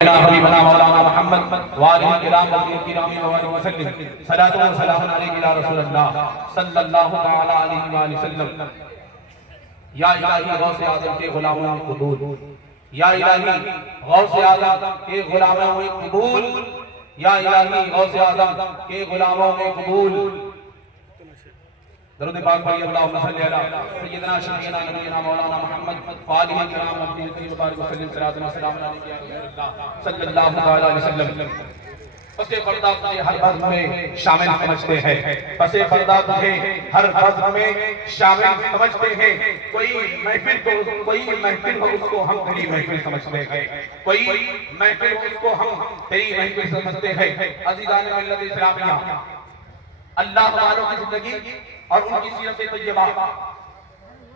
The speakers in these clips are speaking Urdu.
حبیبنا مولانا محمد وآلہ الکرام والکرام وسلم صلاۃ و سلام علیک یا رسول اللہ صلی اللہ تعالی علیہ وآلہ وسلم۔ یا الہی غوث اعظم کے غلاموں میں قبول، یا الہی غوث اعظم کے غلاموں میں قبول، یا الہی غوث اعظم کے غلاموں میں قبول۔ درود پاک پڑھیے، اللہم صلی علی سیدنا شفیعنا نبینا مولانا محمد وآلہ الکرام وبارک وسلم صلاۃ و سلام علیک یا رسول اللہ صلی اللہ علیہ وسلم۔ پس پردہ تجھے ہر بزم میں شامل سمجھتے ہیں، پس پردہ تجھے ہر بزم میں شامل سمجھتے ہیں۔ کوئی محفل ہو اس کو ہم تیری محفل سمجھتے ہیں، کوئی محفل ہو اس کو ہم تیری محفل سمجھتے ہیں۔ عزیزان ملت اسلامیہ، اللہ والوں کی زندگی اور ان کی سیرت طیبہ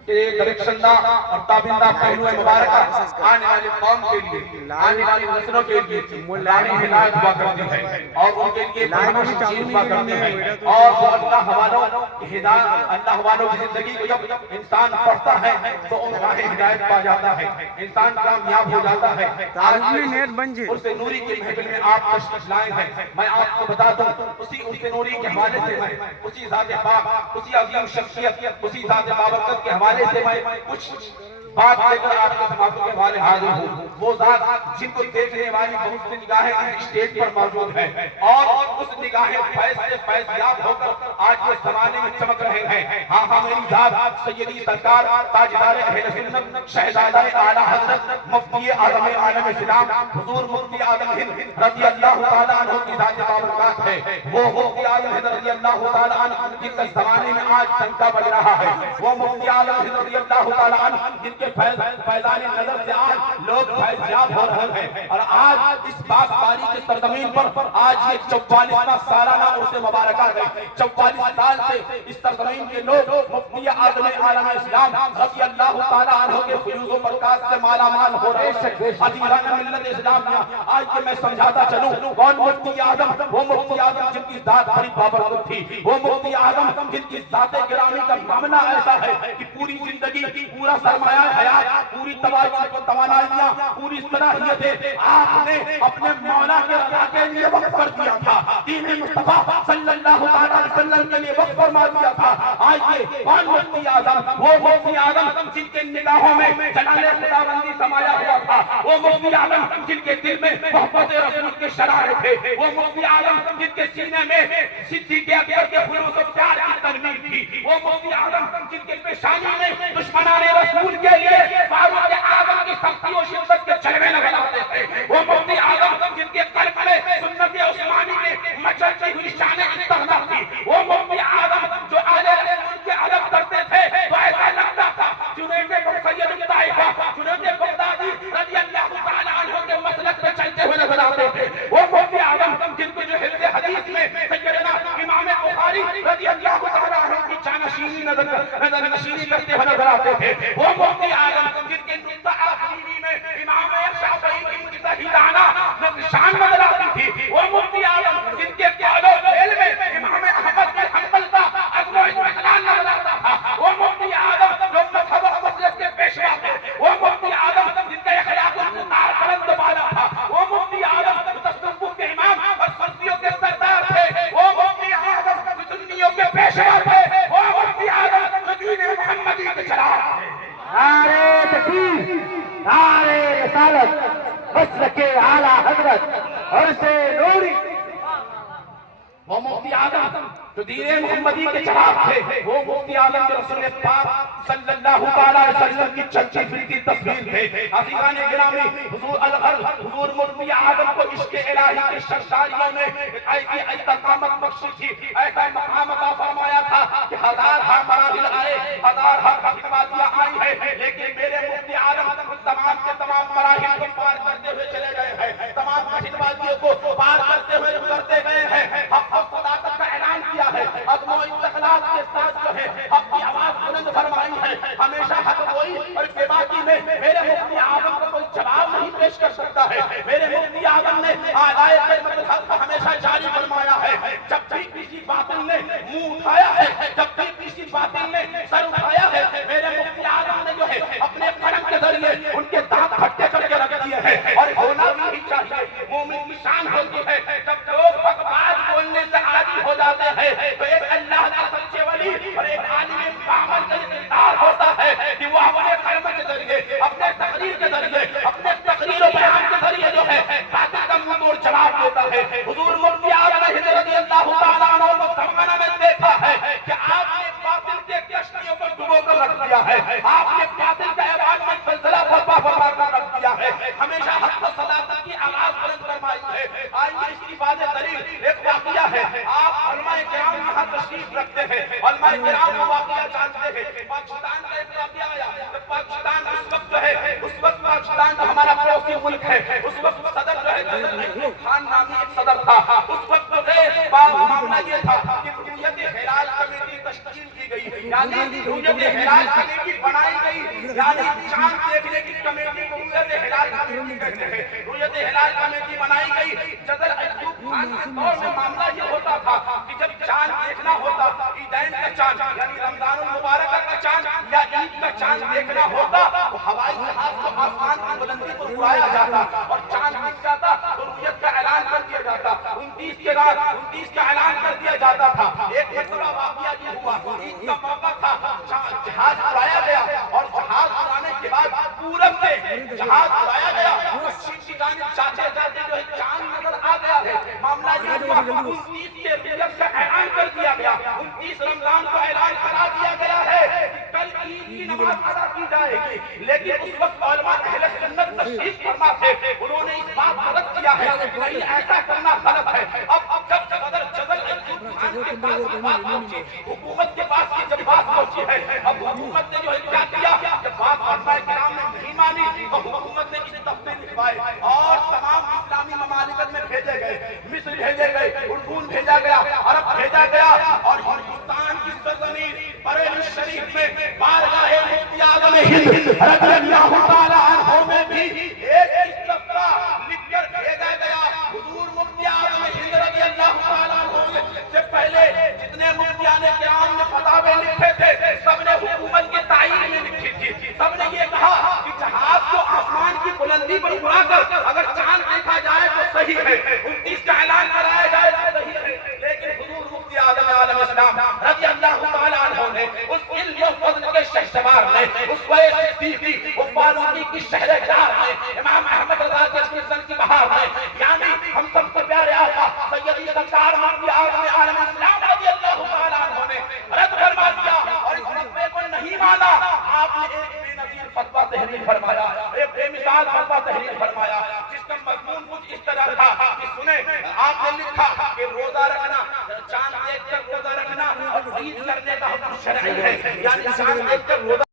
کہ درخشندہ اور تابندہ پہلو مبارکہ آنے والے قوم کے لیے، آنے والی نسلوں کے لیے لانے ہدایت ہوا کرتی ہے اور ان کے لیے پرمش چیز ہوا کرتی ہے۔ اور وہ اللہ والوں کی زندگی کو جب انسان پڑھتا ہے تو ان راہ ہدایت پا جاتا ہے، انسان کامیاب ہو جاتا ہے۔ اس نوری کے محفل میں آپ تشریف لائے ہیں، میں آپ کو بتا دوں اسی نوری کے حوالے سے میں اسی ذات پاک، اسی عظیم شخصیت، اسی ذات بابرکت کے حوالے سے میں کچھ بات لے کر آپ کے سماعتوں کے حوالے حاضر ہوں۔ وہ ذات جن کو دیکھنے والی بہت سی نگاہیں اس اسٹیج پر موجود ہیں اور اس نگاہیں فیض سے فیض یاب ہو کر آج کے زمانے میں چمک رہے ہیں۔ ہاں ہاں، میری ذات سیدی سرکار تاجدار اہل سنت شہزادہ اعلیٰ حضرت مفتی اعظم عالم اسلام حضور مفتی اعظم ہند رضی اللہ تعالیٰ عنہ کی ذات بابرکات ہے۔ وہ مفتی اعظم ہند رضی اللہ تعالیٰ عنہ جن کے زمانے میں آج ڈنکا بج رہا ہے، وہ مفتی اعظم ہند رضی اللہ تعالیٰ عنہ جن کے فیضان نظر سے آج لوگ فیضیاب ہو رہے ہیں۔ اور آج اس پاکباری کی سرزمین پر آج یہ 44واں سالانہ عرس مبارکہ ہے۔ 44 سال سے اس سرزمین کے لوگ مفتی اعظم عالم اسلام رضی اللہ تعالیٰ عنہ کے فیوز و برکات سے مالا مال ہو رہے ہیں۔ عزیزان ملت اسلامیہ، آج یہ میں سمجھاتا چلوں کون مفتی اعظم؟ وہ مفتی اعظم جن کی ذات بڑی بابرکت تھی، وہ مفتی اعظم جن کی ذات گرامی کا معاملہ ایسا ہے کہ پوری زندگی، پورا سرمایہ حیات، پوری توانائیاں، پوری صلاحیتیں آپ نے اپنے مولا کے رضا کے لیے وقف کر دیا تھا، دین مصطفیٰ صلی اللہ علیہ وسلم کے لیے وقف فرما دیا تھا۔ آئیے کون مفتی اعظم؟ وہ مفتی اعظم جن کے نگاہوں میں جلال خداوندی سمایا ہوا تھا، وہ مفتی اعظم جن کے دل میں محبت رسول کے شرارے تھے، وہ مفتی اعظم جن کے سینے میں صدیق اکبر کے خلوص و پیار کی تنویر تھی، وہ مفتی اعظم جن کے پیشانی میں دشمنان رسول کے لیے فاروق اعظم کی سختی و شدت کے جلوے نظر آتے تھے، وہ مفتی اعظم جن کے قلب میں سنت عثمانی میں مچلتی ہوئی شان استغنا تھی، وہ مفتی اعظم جو اہل رسول کے ادب کرتے تھے تو ایسا لگتا تھا جنید سید الطائفہ، جنید بغدادی رضی اللہ تعالیٰ عنہ کے مسلک پہ چلتے ہوئے نظر آتے تھے، وہ مفتی اعظم جن کو جو حفظ حدیث میں سیدنا امام بخاری رضی اللہ تعالیٰ عنہ کی جانشینی نظر نشینی کرتے ہوئے نظر آتے تھے، وہ مفتی اعظم جن کے نقطہ آخری میں امام شافعی کی مجتہدانہ شان نظر آتی تھی، وہ مفتی اعظم جن کے قول و فعل میں امام احمد بن حنبل کا عزم و استقلال نظر آتا تھا، وہ مفتی اعظم جو مذہب و مسلک کے پیشوا تھے، وہ مفتی اعظم جن کا اخلاق القرآن بلند و بالا تھا، وہ مفتی اعظم جو تصوف کے امام اور صوفیوں کے سردار تھے، وہ مفتی اعظم جو سنیوں کے پیشوا تھے، وہ مفتی اعظم جو دین محمدی کے چراغ تھے۔ نعرہ تکبیر، نعرہ رسالت، مسلک اعلیٰ حضرت عرس نوری۔ وہ مفتی اعظم جو دین محمدی کے چراغ تھے، وہ مفتی اعظم جو رسول پاک صلی اللہ علیہ وسلم کی چلتی پھرتی تصویر تھے۔ عزیزان گرامی، حضور الغرض حضور مفتی اعظم کو عشق الہی کے شرشاریوں نے ایسی استقامت بخشی تھی، ایسا مقام عطا فرمایا تھا کہ ہزارہا مراحل آئے، ہزارہا خطواتیاں آئی ہیں، لیکن میرے مفتی اعظم تمام کے تمام مراحل کو پار کرتے ہوئے چلے گئے ہیں، تمام خطواتیوں کو پار کرتے ہوئے گزرتے گئے ہیں۔ حق و صداقت کا اعلان کیا ہے، عزم و استقلال کے ساتھ جو ہے حق کی آواز بلند فرمائی ہے، ہمیشہ حق گوئی اور بے باکی میں میرے مفتی اعظم کو کوئی جواب نہیں پیش کر سکتا ہے۔ میرے مفتی اعظم نے آلائے کلمت الحق کا ہمیشہ جاری فرمایا ہے، جب بھی کسی باطل نے منہ اٹھایا ہے، جب بھی کسی باطل نے سر اٹھایا ہے، میرے مفتی اعظم نے جو ہے اپنے قلم کے ذریعے ان کے دانت کھٹے کر کے رکھ دیے ہیں، اور ہونا بھی چاہیے شان ہوتی ہے جب لوگ حق بات بولنے سے عاجز ہو جاتے ہیں تو ایک اللہ کا سچے ولی اور ایک عالم کامل کا کردار ہوتا ہے کہ وہ اپنے قلم کے ذریعے اپنے تقریر کے ذریعے اپنے تقریر و بیان کے ذریعے جو ہے باطل کا منہ توڑ جواب دیتا ہے. حضور مفتی اعظم ہند رضی اللہ تعالیٰ عنہ کو زمانہ میں دیکھا ہے کہ آپ نے باطل کے کشتیوں کو ڈبو کر رکھ دیا ہے, آپ نے باطل کا ایوان میں سلسلہ برپا فرما کر رکھ دیا ہے, ہمیشہ حق و صداقت کی آواز بلند فرمائی ہے. آئیے اس کی بات دلیل ایک واقعہ ہے. آپ علماء کرام یہاں تشریف رکھتے ہیں, علماء کرام وہ واقعہ جانتے ہیں. پاکستان کا ایک واقعہ آیا کہ پاکستان اس وقت جو ہے, اس وقت پاکستان جو ہمارا پڑوسی ملک ہے, اس وقت صدر جو ہے جنرل ایوب خان نامی ایک صدر تھا. اس وقت جو ہے معاملہ یہ تھا کہ رویت ہلال کمیٹی تشکیل کی گئی, یعنی رویت ہلال کمیٹی بنائی گئی, یعنی چاند دیکھنے کی کمیٹی کو رویت ہلال کمیٹی کہتے ہیں. رویت ہلال کمیٹی بنائی گئی. جنرل ایوب خان کے دور میں معاملہ یہ ہوتا تھا کہ جب چاند دیکھنا ہوتا, عیدین کا چاند یعنی رمضان المبارک کا چاند یا عید کا چاند دیکھنا ہوتا تو ہوائی جہاز کو آسمان کی بلندی پر اڑایا جاتا اور چاند دکھ جاتا تو رویت کا اعلان کر دیا جاتا. 29 کا اعلان کر دیا جاتا تھا. ایک مرتبہ واقعہ یہ ہوا, عید کا موقع تھا, جہاز اڑایا گیا اور جہاز اڑانے کے بعد پورب سے جہاز اڑایا گیا, پشچم کی جانب جاتے جاتے جو ہے چاند نظر آ گیا ہے. معاملہ یہ ہوا 29 کے رویت کا اعلان کر دیا گیا, 29 رمضان کا اعلان کرا دیا گیا ہے کہ کل عید کی نماز ادا کی جائے گی. لیکن اس وقت علماء اہل سنت تشریف فرما تھے, انہوں نے اس بات غلط کیا ہے, نہیں ایسا کرنا غلط ہے. اب جب صدر جنرل ایوب خان کے پاس یہ بات پہنچی, حکومت کے پاس یہ جب بات پہنچی ہے, اب حکومت نے جو ہے کیا کیا, جب بات علماء کرام نے نہیں مانی تو حکومت نے اس دفتر لکھوائے اور تمام اسلامی ممالکت میں بھیجے گئے, مصر بھیجے گئے, اردن بھیجا گیا, عرب بھیجا گیا اور ہندوستان کی سرزمین بریلی شریف میں بارگاہ مفتی اعظم ہند رضی اللہ تعالیٰ عنہ میں بھی ایک استفتاء لکھ کر بھیجا گیا. حضور مفتی اعظم ہند رضی اللہ تعالیٰ عنہ سے پہلے جتنے مفتیان کرام نے فتاوے لکھے تھے سب نے حکومت کے تعین میں لکھی تھی. سب نے یہ کہا کہ جہاز کو آسمان کی بلندی پر اڑا کر اگر چاند دیکھا جائے تو صحیح ہے, 29 کا اعلان کرایا جائے تو صحیح ہے. لیکن حضور مفتی اعظم عالم اسلام رضی اللہ تعالیٰ عنہ نے اس علم و فضل کے شہسوار نے, اس صدیقی وہ فاروقی کی شہریار نے, امام احمد رضا کے سلسلے کی بہار نے, یعنی ہم سب کو پیارے آقا سیدی سرکار مفتی اعظم عالم اسلام رضی اللہ تعالیٰ عنہ نے رد فرما دیا اور اس فتوے کو نہیں مانا. آپ نے ایک بے نظیر فتویٰ تحریر فرمایا, ایک بے مثال فتویٰ تحریر فرمایا جس کا مضمون کچھ اس طرح تھا کہ سنیں, آپ نے لکھا کہ روزہ رکھنا, چاند دیکھ کر روزہ رکھنا اور عید کرنے کا حکم شرعی ہے, یعنی چاند دیکھ کر روزہ